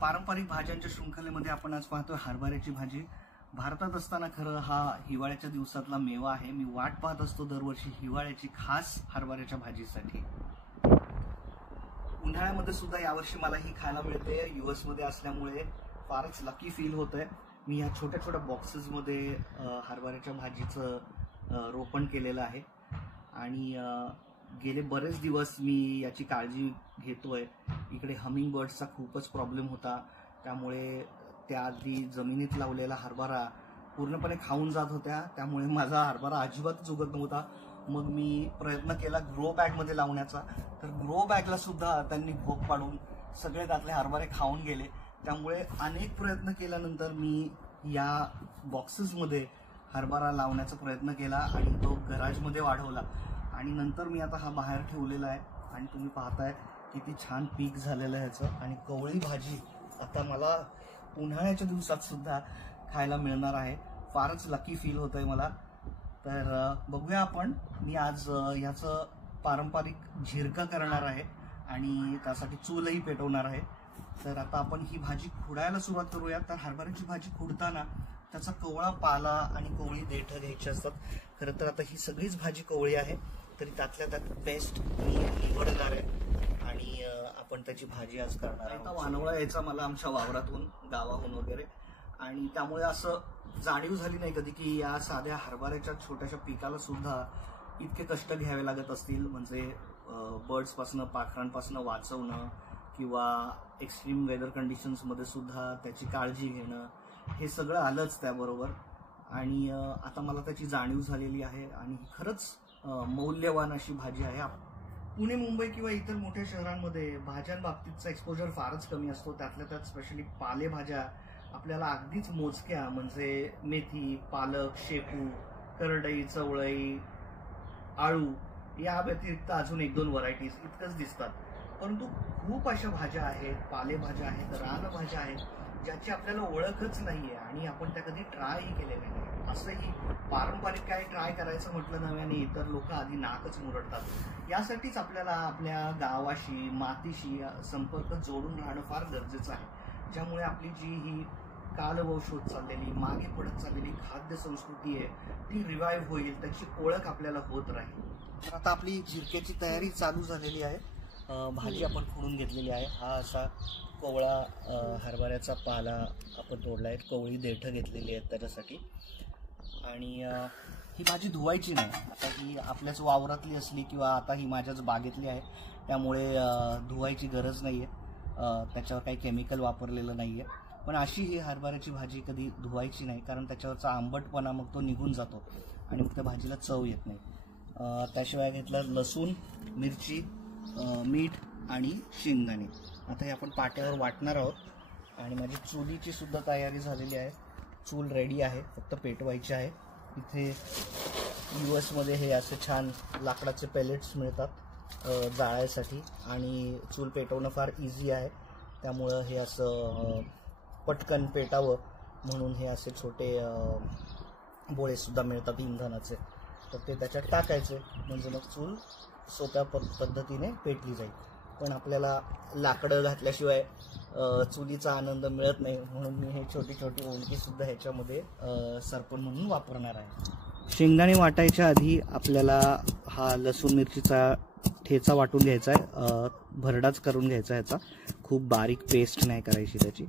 पारंपरिक भाज्यांच्या शृंखलेमध्ये आपण आज पाहतोय हरभऱ्याची भाजी। भारतात असताना खरं हा हिवाळ्याच्या दिवसातला मेवा आहे। मी वाट पाहत असतो दरवर्षी हिवाळ्याची, खास हरभऱ्याच्या भाजीसाठी। उन्हाळ्यामध्ये सुद्धा यावर्षी मला ही खायला मिळते। यूएस मध्ये असल्यामुळे फारच लकी फील होतंय। मी या छोट्या छोट्या बॉक्सेस मध्ये हरभऱ्याच्या भाजीचं रोपण केलेलं आहे आणि गेले बरेच दिवस मी याची काळजी घेतोय। इकडे हमिंग बर्ड्सचा खूपच प्रॉब्लेम होता, त्यामुळे त्या आधी जमिनीत लावलेला हरभरा पूर्णपणे खाऊन जात होत्या, त्यामुळे माझा हरभरा अजिबातच उगत नव्हता। मग मी प्रयत्न केला ग्रो बॅग मध्ये लावण्याचा, तर ग्रो बॅगला सुद्धा त्यांनी भोग पाडून सगळे त्यातले हरभरे खाऊन गेले। त्यामुळे अनेक प्रयत्न केल्यानंतर मी या बॉक्सेस मध्ये हरभरा लावण्याचा प्रयत्न केला आणि तो गराजमध्ये वाढवला आणि नंतर मी आता हा बाहेर ठेवलेला आहे आणि तुम्ही पाहताय किती छान पीक झालेलं आहे ह्याचं। आणि कवळी भाजी आता मला उन्हाळ्याच्या दिवसात सुद्धा खायला मिळणार आहे। फारच लकी फील होतंय मला। तर बघूया आपण, मी आज ह्याचं पारंपरिक झिरका करणार आहे आणि त्यासाठी चूलही पेटवणार आहे। तर आता आपण ही भाजी खुडायला सुरुवात करूया। तर हरभऱ्याची भाजी खुडताना त्याचा कवळा पाला आणि कवळी देठं घ्यायची असतात। खरं तर आता ही सगळीच भाजी कवळी आहे, तरी त्यातल्या त्यात बेस्ट मी निवडणार आहे आणि आपण त्याची भाजी आज करणार आहे। आता वानवळा यायचा मला आमच्या वावरातून, गावाहून वगैरे, आणि त्यामुळे असं जाणीव झाली नाही कधी की या साध्या हरभऱ्याच्या छोट्याशा पिकाला सुद्धा इतके कष्ट घ्यावे लागत असतील। म्हणजे बर्ड्सपासनं, पाखरांपासनं वाचवणं किंवा एक्स्ट्रीम वेदर कंडिशन्समध्ये सुद्धा त्याची काळजी घेणं, हे सगळं आलंच त्याबरोबर। आणि आता मला त्याची जाणीव झालेली आहे आणि खरंच मौल्यवान अशी भाजी आहे। पुणे, मुंबई किंवा इतर मोठ्या शहरांमध्ये भाज्यांबाबतीतचा एक्सपोजर फारच कमी असतो। त्यातल्या त्यात स्पेशली पालेभाज्या आपल्याला अगदीच मोजक्या, म्हणजे मेथी, पालक, शेपू, करडई, चवळई, आळू या व्यतिरिक्त अजून 1-2 व्हरायटीज इतकंच दिसतात। परंतु खूप अशा भाज्या आहेत, पालेभाज्या आहेत, रानभाज्या आहेत, ज्याची आपल्याला ओळखच नाहीये आणि आपण त्या कधी ट्रायही केलेल्या नाही। असंही पारंपरिक काय ट्राय करायचं म्हटलं नव्याने तर लोक आधी नाकच मुरडतात। यासाठीच आपल्याला आपल्या गावाशी, मातीशी संपर्क जोडून राहणं फार गरजेचं आहे, ज्यामुळे आपली जी ही कालवश होत चाललेली, मागे पडत चाललेली खाद्य संस्कृती आहे ती रिवाईव्ह होईल, त्याची ओळख आपल्याला होत राहील। आता आपली झिरक्याची तयारी चालू झालेली आहे। भाजी आपण फोडून घेतलेली आहे। हा असा कोवळा हरभऱ्याचा पाला आपण तोडला आहे, कवळी देठं घेतलेली आहेत त्याच्यासाठी। आणि ही भाजी धुवायची नाही। आता ही आपल्याच वावरातली असली किंवा आता ही माझ्याच बागेतली आहे, त्यामुळे धुवायची गरज नाही आहे, त्याच्यावर काही केमिकल वापरलेलं नाही आहे। पण अशी ही हरभऱ्याची भाजी कधी धुवायची नाही, कारण त्याच्यावरचा आंबटपणा मग तो निघून जातो आणि मग त्या भाजीला चव येत नाही। त्याशिवाय घेतलं लसूण, मिरची, मीठ आणि शेंगदाणे। आता हे आपण पाट्यावर वाटणार आहोत आणि माझी चुलीची सुद्धा तयारी झालेली आहे। चूल रेडी आहे, फक्त पेटवायची आहे। इथे US मध्ये हे असे छान लाकडाचे पेलेट्स मिळतात जाळायसाठी आणि चूल पेटवणं फार इझी आहे, त्यामुळं हे असं पटकन पेटावं म्हणून हे असे छोटे बोळे सुद्धा मिळतात इंधनाचे, तर ते त्याच्यात टाकायचे म्हणजे मग चूल सोप्या पद्धतीने पेटली जाईल। पण आपल्याला लाकडं घातल्याशिवाय चुलीचा आनंद मिळत नाही, म्हणून मी हे छोटी छोटी ओंडकी सुद्धा ह्याच्यामध्ये सरपण म्हणून वापरणार आहे। शेंगदाणे वाटायच्या आधी आपल्याला हा लसूण मिरचीचा ठेचा वाटून घ्यायचा आहे, भरडाच करून घ्यायचा आहे याचा, खूप बारीक पेस्ट नाही करायची त्याची।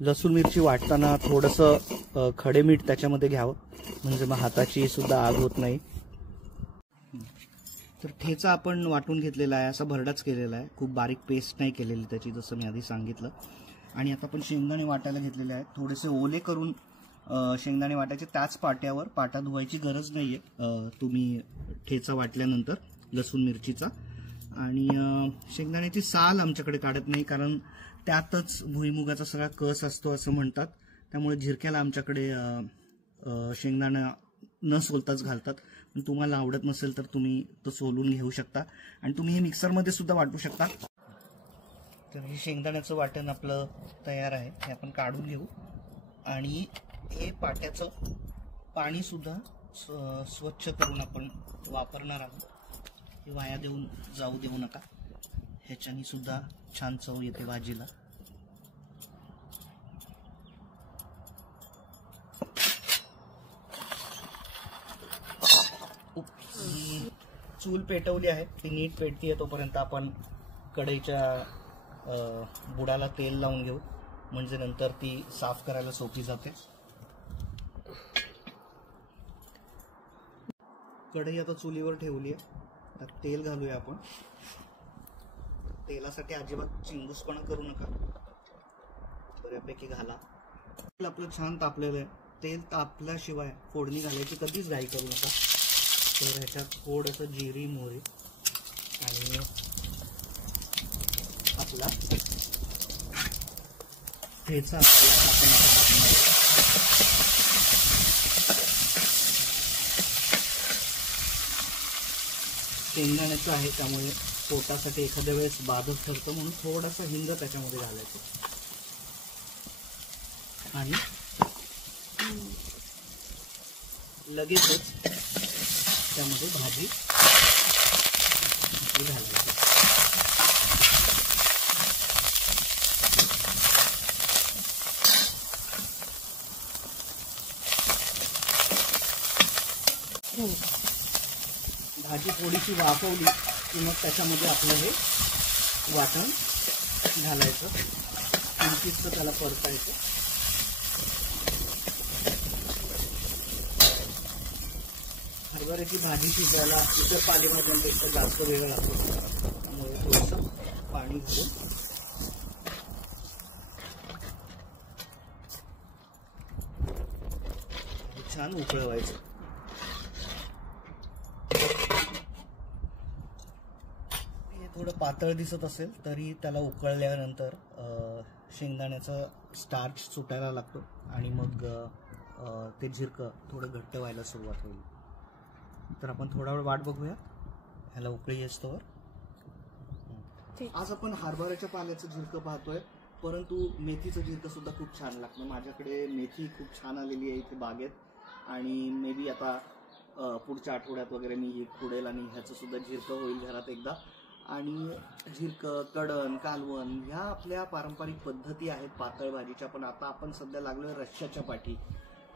लसूण मिरची वाटताना थोडंसं खडे मीठ त्याच्यामध्ये घ्यावं, म्हणजे मग हाताची सुद्धा आग होत नाही। तर ठेचा आपण वाटून घेतलेला आहे, असा भरडाच केलेला आहे, खूप बारीक पेस्ट नाही केलेली त्याची, जसं मी आधी सांगितलं। आणि आता आपण शेंगदाणे वाटायला घेतलेले आहेत, थोडेसे ओले करून शेंगदाणे वाटायचे त्याच पाट्यावर। पाटा धुवायची गरज नाही आहे तुम्ही ठेचा वाटल्यानंतर लसूण मिरचीचा। आणि शेंगदाण्याची साल आमच्याकडे काढत नाही, कारण त्यातच भुईमुगाचा सगळा कस असतो असं म्हणतात, त्यामुळे झिरक्याला आमच्याकडे शेंगदाणा न सोलताच घालतात। पण तुम्हाला आवडत नसेल तर तुम्ही तो सोलून घेऊ शकता आणि तुम्ही हे मिक्सरमध्ये सुद्धा वाटू शकता। तर हे शेंगदाण्याचं वाटण आपलं तयार आहे, हे आपण काढून घेऊ आणि हे पाट्याचं पाणी सुद्धा स्वच्छ करून आपण वापरणार आहोत। हे वाया जाऊ देऊ नका। ह्याच्यानी सुद्धा छान चव येते भाजीला. चूल पेटवली आहे, ती नीट पेटतीये तोपर्यंत आपण कढईच्या बुडाला तेल लावून घेऊ, म्हणजे नंतर ती साफ करायला सोपी जाते. कढई आता चुलीवर ठेवली आहे, त्यात तेल घालूया आपण. तेलासाठी अजिबात चिंगूसपणा करू नका, बऱ्यापैकी घाला. तेल आपलं छान तापलेलं आहे. तेल तापल्याशिवाय फोडणी घालायची कधीच घाई करू नका. तर ह्याच्यात थोडंसं जिरी, मोहरी आणि आपला ठेचा आपण शेंगदाण्याचं आहे, त्यामुळे पोटासाठी एखाद्या वेळेस बाधक ठरतं, म्हणून थोडासा हिंग त्याच्यामध्ये घालायचं. आणि लगेचच त्यामध्ये भाजी घालायची. भाजी थोडीशी वाफवली की मग त्याच्यामध्ये आपलं हे वाटण घालायचं, किंचित त्याला परतायचं. हरभऱ्याची भाजी शिजायला इतर पालेभाज्यांपेक्षा जास्त वेळ लागतो, त्यामुळे थोडंसं पाणी घालून छान उकळवायचं. हे थोडं पातळ दिसत असेल तरी त्याला उकळल्यानंतर शेंगदाण्याचा स्टार्च सुटायला लागतो आणि मग ते झिरकं थोडं घट्ट व्हायला सुरुवात होईल. तर आपण थोडा वेळ वाट बघूया ह्याला उकळी असतोवर. आज आपण हरभऱ्याच्या पाल्याचं झिरकं पाहतोय, परंतु मेथीचं झिरकं सुद्धा खूप छान लागतं. माझ्याकडे मेथी खूप छान आलेली आहे इथे बागेत, आणि मे बी आता पुढच्या आठवड्यात वगैरे मी ही खुडेल आणि ह्याचं सुद्धा झिरकं होईल घरात एकदा. आणि झिरकं, कडण, कालवण ह्या आपल्या पारंपरिक पद्धती आहेत पातळ भाजीच्या, पण आता आपण सध्या लागलोय रश्श्याच्या पाठी.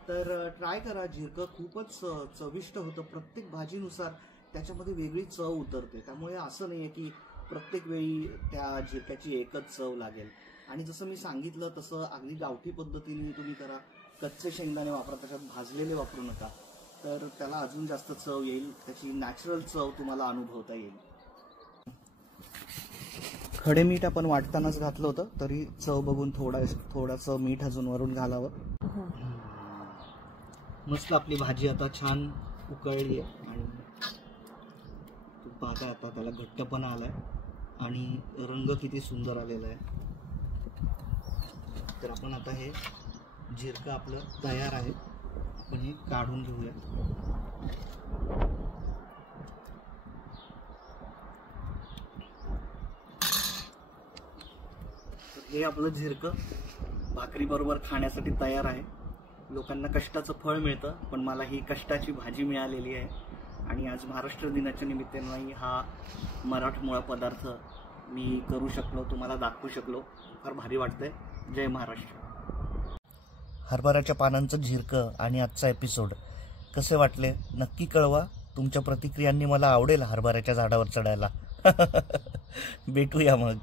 तर ट्राय करा, झिरकं खूपच चविष्ट होतं. प्रत्येक भाजीनुसार त्याच्यामध्ये वेगळी चव उतरते, त्यामुळे असं नाही आहे की प्रत्येक वेळी त्या झिरक्याची एकच चव लागेल. आणि जसं मी सांगितलं तसं अगदी गावठी पद्धतीने तुम्ही करा. कच्चे शेंगदाणे वापरा, त्याच्यात भाजलेले वापरू नका, तर त्याला अजून जास्त चव येईल. त्याची नॅचरल चव तुम्हाला अनुभवता येईल. खडे मीठ आपण वाटतानाच घातलं होतं, तरी चव बघून थोडंसं मीठ अजून वरून घालावं. मस्त आपली भाजी आता छान उकळली आहे आणि पाहता आता त्याला घट्टपणा आलाय आणि रंग किती सुंदर आलेला आहे. तर आपण आता हे झिरकं आपलं तयार आहे, आपण हे काढून घेऊया. हे आपलं झिरकं भाकरी बरोबर खाण्यासाठी तयार आहे. लोकांना कष्टाचं फळ मिळतं, पण मला ही कष्टाची भाजी मिळालेली आहे. आणि आज महाराष्ट्र दिनाच्या निमित्ताने हा मराठमोळा पदार्थ मी करू शकलो, तुम्हाला दाखवू शकलो. फार भारी वाटतंय. जय महाराष्ट्र. हरभऱ्याच्या पानांचं झिरकं आणि आजचा एपिसोड कसे वाटले नक्की कळवा. तुमच्या प्रतिक्रियांनी मला आवडेल हरभऱ्याच्या झाडावर चढायला. भेटूया मग.